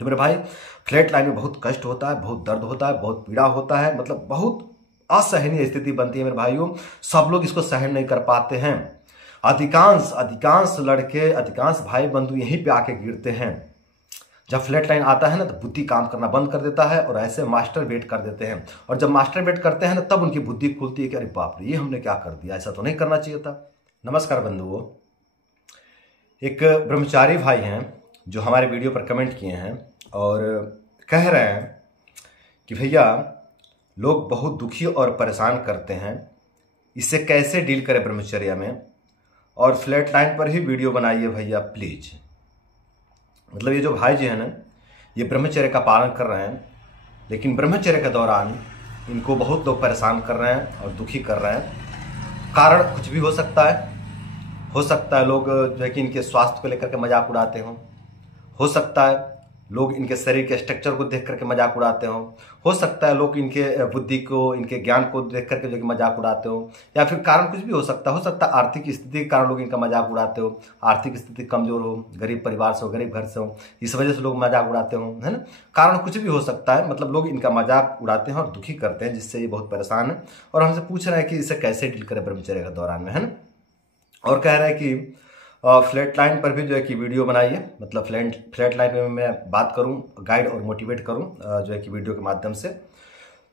तो मेरे भाई फ्लैट लाइन में बहुत कष्ट होता है, बहुत दर्द होता है, बहुत पीड़ा होता है, मतलब बहुत असहनीय स्थिति बनती है मेरे भाइयों। सब लोग इसको सहन नहीं कर पाते हैं। अधिकांश अधिकांश लड़के, अधिकांश भाई बंधु यहीं पे आके गिरते हैं। जब फ्लैट लाइन आता है ना तो बुद्धि काम करना बंद कर देता है और ऐसे मास्टर वेट कर देते हैं। और जब मास्टर वेट करते हैं ना तब उनकी बुद्धि खुलती है कि अरे बाप रे, ये हमने क्या कर दिया, ऐसा तो नहीं करना चाहिए था। नमस्कार बंधुओं, एक ब्रह्मचारी भाई हैं जो हमारे वीडियो पर कमेंट किए हैं और कह रहे हैं कि भैया लोग बहुत दुखी और परेशान करते हैं, इससे कैसे डील करें ब्रह्मचर्या में, और फ्लैट लाइन पर ही वीडियो बनाइए भैया प्लीज। मतलब ये जो भाई जी हैं ना, ये ब्रह्मचर्य का पालन कर रहे हैं, लेकिन ब्रह्मचर्य के दौरान इनको बहुत लोग परेशान कर रहे हैं और दुखी कर रहे हैं। कारण कुछ भी हो सकता है लोग जो है कि इनके स्वास्थ्य को लेकर के मजाक उड़ाते हो सकता है लोग इनके शरीर के स्ट्रक्चर को देख करके मजाक उड़ाते हो सकता है लोग इनके बुद्धि को, इनके ज्ञान को देख करके जो कि मजाक उड़ाते हो, या फिर कारण कुछ भी हो सकता है आर्थिक स्थिति के कारण लोग इनका मजाक उड़ाते हो। आर्थिक स्थिति कमजोर हो, गरीब परिवार से हो, गरीब घर से हो, इस वजह से लोग मजाक उड़ाते हो, है ना। कारण कुछ भी हो सकता है, मतलब लोग इनका मजाक उड़ाते हैं और दुखी करते हैं, जिससे ये बहुत परेशान है और हमसे पूछ रहे हैं कि इसे कैसे डील करें ब्रह्मचर्य के दौरान में, है ना। और कह रहे हैं कि फ्लैट लाइन पर भी जो है कि वीडियो बनाइए, मतलब फ्लैट लाइन में मैं बात करूं, गाइड और मोटिवेट करूं जो है कि वीडियो के माध्यम से।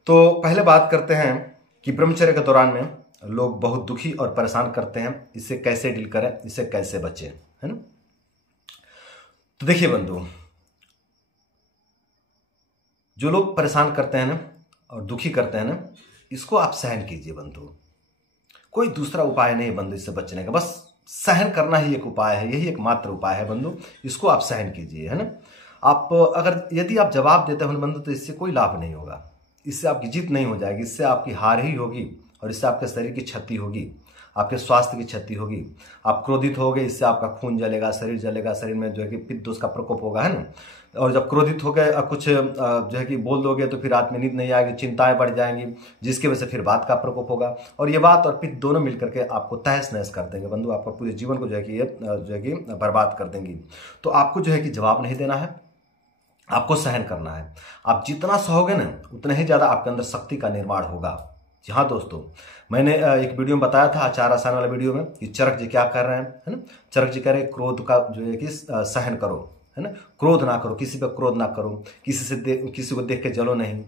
तो पहले बात करते हैं कि ब्रह्मचर्य के दौरान में लोग बहुत दुखी और परेशान करते हैं, इससे कैसे डील करें, इससे कैसे बचें, है ना। तो देखिए बंधु, जो लोग परेशान करते हैं ना और दुखी करते हैं ना, इसको आप सहन कीजिए बंधु। कोई दूसरा उपाय नहीं बंधु इससे बचने का, बस सहन करना ही एक उपाय है, यही एकमात्र उपाय है बंधु। इसको आप सहन कीजिए, है ना। आप यदि आप जवाब देते हो बंधु तो इससे कोई लाभ नहीं होगा, इससे आपकी जीत नहीं हो जाएगी, इससे आपकी हार ही होगी और इससे आपके शरीर की क्षति होगी, आपके स्वास्थ्य की क्षति होगी। आप क्रोधित होगे, इससे आपका खून जलेगा, शरीर जलेगा, शरीर में जो है कि पित्त दोष का प्रकोप होगा, है ना। और जब क्रोधित हो गए कुछ जो है कि बोल दोगे तो फिर रात में नींद नहीं आएगी, चिंताएं बढ़ जाएंगी, जिसकी वजह से फिर वात का प्रकोप होगा और ये वात और पित्त दोनों मिलकर के आपको तहस नहस कर देंगे बंधु, आपका पूरे जीवन को जो है कि ये जो है कि बर्बाद कर देंगी। तो आपको जो है कि जवाब नहीं देना है, आपको सहन करना है। आप जितना सहोगे ना उतना ही ज्यादा आपके अंदर शक्ति का निर्माण होगा। जी हाँ दोस्तों, मैंने एक वीडियो में बताया था, आचार आसान वाला वीडियो में, कि चरक जी क्या कर रहे हैं, है ना। चरक जी कह रहे हैं क्रोध का जो है कि सहन करो, है ना। क्रोध ना करो, किसी पे क्रोध ना करो, किसी को देख के जलो नहीं,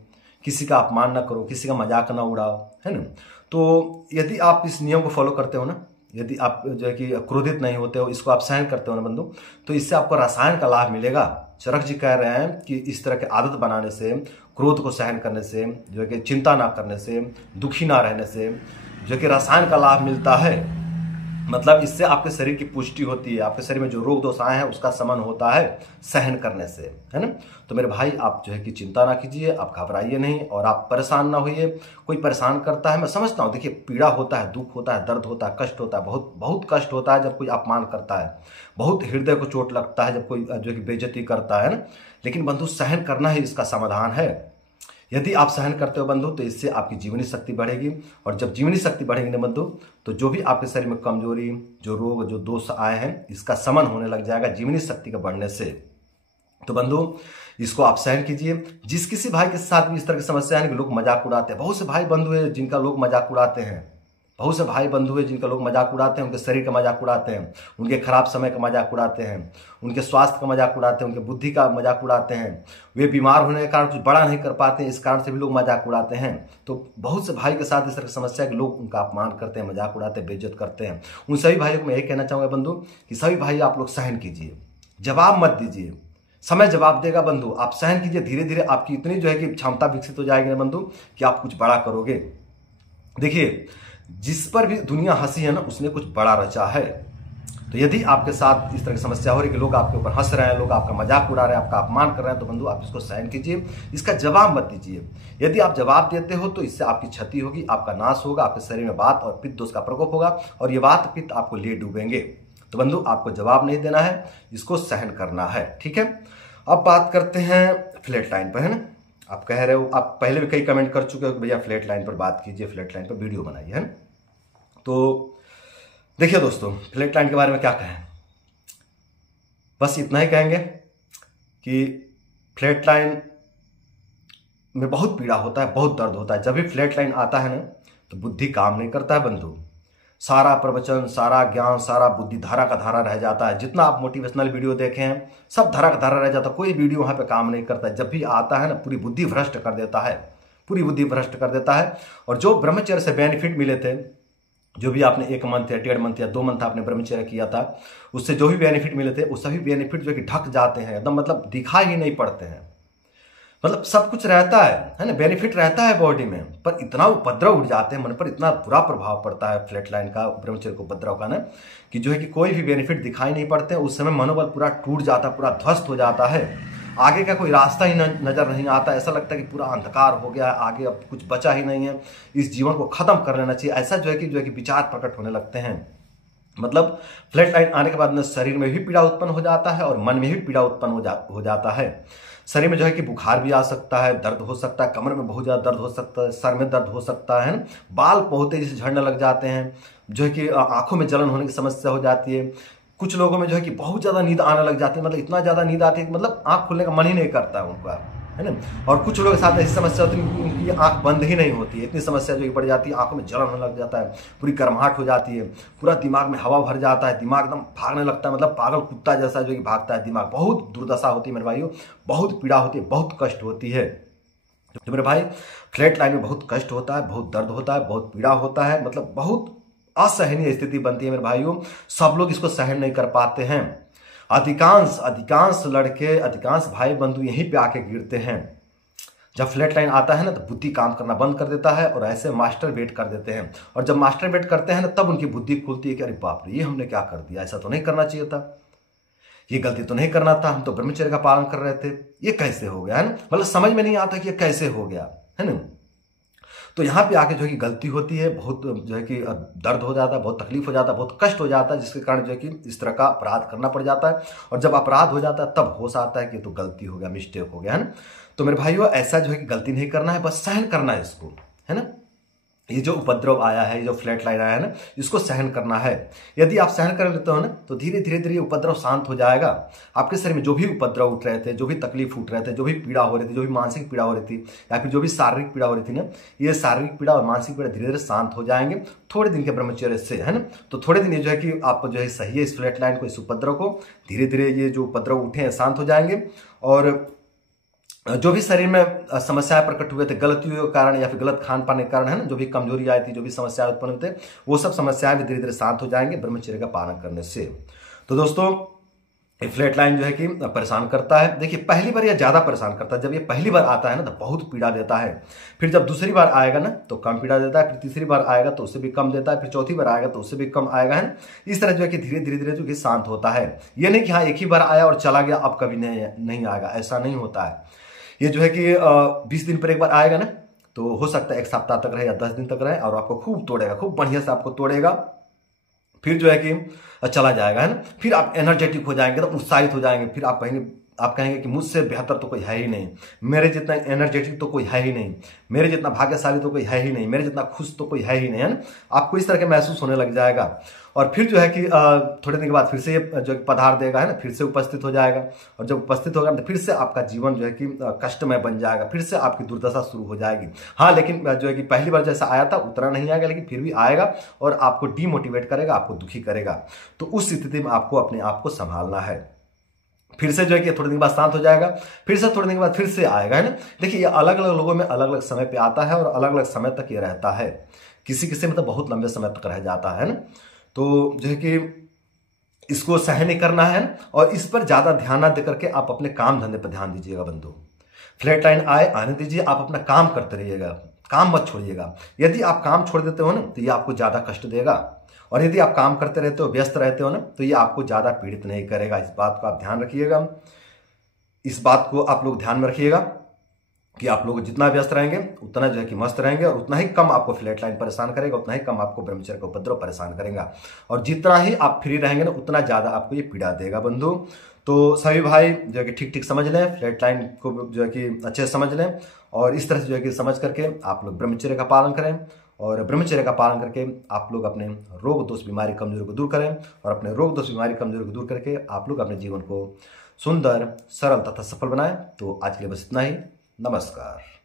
किसी का अपमान ना करो, किसी का मजाक ना उड़ाओ, है ना। तो यदि आप इस नियम को फॉलो करते हो ना, यदि आप जो है कि क्रोधित नहीं होते हो, इसको आप सहन करते हो ना बंधु, तो इससे आपको रसायन का लाभ मिलेगा। चरक जी कह रहे हैं कि इस तरह की आदत बनाने से, क्रोध को सहन करने से, जो है कि चिंता ना करने से, दुखी ना रहने से जो कि रसायन का लाभ मिलता है। मतलब इससे आपके शरीर की पुष्टि होती है, आपके शरीर में जो रोग दोष आए हैं उसका शमन होता है सहन करने से, है ना। तो मेरे भाई आप जो है कि चिंता ना कीजिए, आप घबराइए नहीं और आप परेशान ना होइए। कोई परेशान करता है, मैं समझता हूँ, देखिए पीड़ा होता है, दुख होता है, दर्द होता है, कष्ट होता है, बहुत बहुत कष्ट होता है जब कोई अपमान करता है, बहुत हृदय को चोट लगता है जब कोई जो कि बेइज्जती करता है ना। लेकिन बंधु सहन करना ही इसका समाधान है। यदि आप सहन करते हो बंधु तो इससे आपकी जीवनी शक्ति बढ़ेगी, और जब जीवनी शक्ति बढ़ेगी ना बंधु तो जो भी आपके शरीर में कमजोरी, जो रोग, जो दोष आए हैं, इसका शमन होने लग जाएगा जीवनी शक्ति के बढ़ने से। तो बंधु इसको आप सहन कीजिए। जिस किसी भाई के साथ भी इस तरह की समस्या है कि लोग मजाक उड़ाते हैं, बहुत से भाई बंधु है जिनका लोग मजाक उड़ाते हैं, बहुत से भाई बंधु है जिनका लोग मजाक उड़ाते हैं, उनके शरीर का मजाक उड़ाते हैं, उनके खराब समय का मजाक उड़ाते हैं, उनके स्वास्थ्य का मजाक उड़ाते हैं, उनके बुद्धि का मजाक उड़ाते हैं, वे बीमार होने के कारण कुछ बड़ा नहीं कर पाते हैं, इस कारण से भी लोग मजाक उड़ाते हैं। तो बहुत से भाई के साथ इस तरह की समस्या है कि लोग उनका अपमान करते हैं, मजाक उड़ाते हैं, बेइज्जत करते हैं। उन सभी भाइयों को मैं यही कहना चाहूंगा बंधु कि सभी भाई आप लोग सहन कीजिए, जवाब मत दीजिए, समय जवाब देगा बंधु। आप सहन कीजिए, धीरे धीरे आपकी इतनी जो है कि क्षमता विकसित हो जाएगी ना बंधु कि आप कुछ बड़ा करोगे। देखिए जिस पर भी दुनिया हंसी है ना, उसने कुछ बड़ा रचा है। तो यदि आपके साथ इस तरह की समस्या हो रही है कि लोग आपके ऊपर हंस रहे हैं, लोग आपका मजाक उड़ा रहे हैं, आपका अपमान कर रहे हैं, तो बंधु आप इसको सहन कीजिए, इसका जवाब मत दीजिए। यदि आप जवाब देते हो तो इससे आपकी क्षति होगी, आपका नाश होगा, आपके शरीर में वात और पित्त दोष का प्रकोप होगा और ये वात पित्त आपको ले डूबेंगे। तो बंधु आपको जवाब नहीं देना है, इसको सहन करना है, ठीक है। अब बात करते हैं फ्लैट लाइन पर, है ना। आप कह रहे हो, आप पहले भी कई कमेंट कर चुके हो कि भैया फ्लैट लाइन पर बात कीजिए, फ्लैट लाइन पर वीडियो बनाइए, है ना। तो देखिए दोस्तों, फ्लैट लाइन के बारे में क्या कहें, बस इतना ही कहेंगे कि फ्लैट लाइन में बहुत पीड़ा होता है, बहुत दर्द होता है। जब भी फ्लैट लाइन आता है ना तो बुद्धि काम नहीं करता है बंधु। सारा प्रवचन, सारा ज्ञान, सारा बुद्धि धारा का धारा रह जाता है। जितना आप मोटिवेशनल वीडियो देखे हैं सब धारा का धारा रह जाता है, कोई वीडियो वहाँ पे काम नहीं करता है। जब भी आता है ना पूरी बुद्धि भ्रष्ट कर देता है, पूरी बुद्धि भ्रष्ट कर देता है। और जो ब्रह्मचर्य से बेनिफिट मिले थे, जो भी आपने 1 मंथ या 1.5 मंथ या 2 मंथ आपने ब्रह्मचर्य किया था, उससे जो भी बेनिफिट मिले थे वो सभी बेनिफिट जो कि ढक जाते हैं एकदम, मतलब दिखाई ही नहीं पड़ते हैं। मतलब सब कुछ रहता है ना, बेनिफिट रहता है बॉडी में, पर इतना उपद्रव उठ जाते हैं मन पर, इतना बुरा प्रभाव पड़ता है फ्लैट लाइन का, ब्रह्मचर्य को उपद्रव का ना, कि जो है कि कोई भी बेनिफिट दिखाई नहीं पड़ते। उस समय मनोबल पूरा टूट जाता, पूरा ध्वस्त हो जाता है। आगे का कोई रास्ता ही नजर नहीं आता। ऐसा लगता है कि पूरा अंधकार हो गया है, आगे अब कुछ बचा ही नहीं है, इस जीवन को खत्म कर लेना चाहिए। ऐसा जो है कि विचार प्रकट होने लगते हैं। मतलब फ्लैट लाइन आने के बाद में शरीर में भी पीड़ा उत्पन्न हो जाता है और मन में भी पीड़ा उत्पन्न हो जाता है। शरीर में जो है कि बुखार भी आ सकता है, दर्द हो सकता है, कमर में बहुत ज़्यादा दर्द हो सकता है, सर में दर्द हो सकता है, बाल बहुत तेजी से झड़ने लग जाते हैं, जो है कि आंखों में जलन होने की समस्या हो जाती है। कुछ लोगों में जो है कि बहुत ज़्यादा नींद आने लग जाती है, मतलब इतना ज़्यादा नींद आती है कि मतलब आंख खुलने का मन ही नहीं करता है उनका, है ना। और कुछ लोगों के साथ ऐसी समस्या होती है कि उनकी आंख बंद ही नहीं होती है, इतनी समस्या जो बढ़ जाती है, आंखों में जलन होने लग जाता है, पूरी गर्माहट हो जाती है, पूरा दिमाग में हवा भर जाता है, दिमाग एकदम भागने लगता है, मतलब पागल कुत्ता जैसा जो कि भागता है दिमाग। बहुत दुर्दशा होती है मेरे भाइयों, बहुत पीड़ा होती है, बहुत कष्ट होती है। तो मेरे भाई फ्लैट लाइन में बहुत कष्ट होता है, बहुत दर्द होता है, बहुत पीड़ा होता है, मतलब बहुत असहनीय स्थिति बनती है मेरे भाइयों। सब लोग इसको सहन नहीं कर पाते हैं। अधिकांश लड़के, अधिकांश भाई बंधु यहीं पे आके गिरते हैं। जब फ्लैट लाइन आता है ना तो बुद्धि काम करना बंद कर देता है और ऐसे मास्टर बेट कर देते हैं। और जब मास्टर बेट करते हैं ना तब उनकी बुद्धि खुलती है कि अरे बाप रे, ये हमने क्या कर दिया, ऐसा तो नहीं करना चाहिए था, ये गलती तो नहीं करना था, हम तो ब्रह्मचर्य का पालन कर रहे थे, ये कैसे हो गया, है ना। मतलब समझ में नहीं आता कि ये कैसे हो गया, है ना। तो यहाँ पे आके जो है कि गलती होती है, बहुत जो है कि दर्द हो जाता है, बहुत तकलीफ हो जाता है, बहुत कष्ट हो जाता है, जिसके कारण जो है कि इस तरह का अपराध करना पड़ जाता है। और जब अपराध हो जाता है तब होश आता है कि तो गलती हो गया, मिस्टेक हो गया, है ना। तो मेरे भाइयों ऐसा जो है कि गलती नहीं करना है, बस सहन करना है इसको, है ना। ये जो उपद्रव आया है, ये जो फ्लैट लाइन आया है ना, इसको सहन करना है। यदि आप सहन कर लेते हो ना तो धीरे धीरे उपद्रव शांत हो जाएगा। आपके शरीर में जो भी उपद्रव उठ रहे थे, जो भी तकलीफ उठ रहे थे, जो भी पीड़ा हो रही थी, जो भी मानसिक पीड़ा हो रही थी या फिर जो भी शारीरिक पीड़ा हो रही थी ना, ये शारीरिक पीड़ा और मानसिक पीड़ा धीरे धीरे शांत हो जाएंगे थोड़े दिन के ब्रह्मचर्य से, है ना। तो थोड़े दिन ये जो है कि आप जो है सही है इस फ्लैट लाइन को, इस उपद्रव को, धीरे धीरे ये जो उपद्रव उठे हैं शांत हो जाएंगे। और जो भी शरीर में समस्याएं प्रकट हुए थे गलतियों के कारण या फिर गलत खान पान के कारण, है ना, जो भी कमजोरी आई थी, जो भी समस्याएं उत्पन्न हुए थे, वो सब समस्याएं भी धीरे धीरे शांत हो जाएंगे ब्रह्मचर्य का पालन करने से। तो दोस्तों फ्लैट लाइन जो है कि परेशान करता है। देखिए पहली बार यह ज्यादा परेशान करता है। जब ये पहली बार आता है ना तो बहुत पीड़ा देता है, फिर जब दूसरी बार आएगा ना तो कम पीड़ा देता है, फिर तीसरी बार आएगा तो उससे भी कम देता है, फिर चौथी बार आएगा तो उससे भी कम आएगा, है ना। इस तरह जो है कि धीरे धीरे जो कि शांत होता है। ये नहीं कि हाँ एक ही बार आया और चला गया अब कभी नहीं आएगा, ऐसा नहीं होता है। ये जो है कि 20 दिन पर एक बार आएगा ना तो हो सकता है 1 सप्ताह तक रहे या 10 दिन तक रहे और आपको खूब तोड़ेगा, खूब बढ़िया से आपको तोड़ेगा, फिर जो है कि चला जाएगा, है ना। फिर आप एनर्जेटिक हो जाएंगे, तो उत्साहित हो जाएंगे, फिर आप कहेंगे कि मुझसे बेहतर तो कोई है ही नहीं, मेरे जितना एनर्जेटिक तो कोई है ही नहीं, मेरे जितना भाग्यशाली तो कोई है ही नहीं, मेरे जितना खुश तो कोई है ही नहीं, है ना। आपको इस तरह के महसूस होने लग जाएगा। और फिर जो है कि थोड़े दिन के बाद फिर से ये जो पधार देगा, है ना, फिर से उपस्थित हो जाएगा। और जब उपस्थित होगा तो फिर से आपका जीवन जो है कि कष्टमय बन जाएगा, फिर से आपकी दुर्दशा शुरू हो जाएगी। हाँ लेकिन जो है कि पहली बार जैसा आया था उतना नहीं आएगा, लेकिन फिर भी आएगा और आपको डिमोटिवेट करेगा, आपको दुखी करेगा। तो उस स्थिति में आपको अपने आप को संभालना है। फिर से जो है कि थोड़े दिन बाद शांत हो जाएगा, फिर से थोड़े दिन के बाद फिर से आएगा, है ना। देखिए ये अलग अलग लोगों में अलग अलग समय पे आता है और अलग अलग समय तक ये रहता है। किसी मतलब बहुत लंबे समय तक रह जाता है ना। तो जो है कि इसको सहन नहीं करना है और इस पर ज्यादा ध्यान ना देकर के आप अपने काम धंधे पर ध्यान दीजिएगा बंधु। फ्लैट लाइन आने दीजिए, आप अपना काम करते रहिएगा, काम मत छोड़िएगा। यदि आप काम छोड़ देते हो ना तो ये आपको ज्यादा कष्ट देगा, और यदि आप काम करते रहते हो, व्यस्त रहते हो ना, तो ये आपको ज्यादा पीड़ित नहीं करेगा। इस बात को आप ध्यान रखिएगा, इस बात को आप लोग ध्यान में रखिएगा कि आप लोग जितना व्यस्त रहेंगे उतना जो है कि मस्त रहेंगे, और उतना ही कम आपको फ्लैट लाइन परेशान करेगा, उतना ही कम आपको ब्रह्मचर्य का उपद्रव परेशान करेगा। और जितना ही आप फ्री रहेंगे ना उतना ज्यादा आपको ये पीड़ा देगा बंधु। तो सभी भाई जो है कि ठीक ठीक समझ लें, फ्लैट लाइन को जो है कि अच्छे से समझ लें, और इस तरह से जो है कि समझ करके आप लोग ब्रह्मचर्य का पालन करें। और ब्रह्मचर्य का पालन करके आप लोग अपने रोग दोष बीमारी कमजोरी को दूर करें, और अपने रोग दोष बीमारी कमजोरी को दूर करके आप लोग अपने जीवन को सुंदर, सरल तथा सफल बनाएं। तो आज के लिए बस इतना ही। नमस्कार।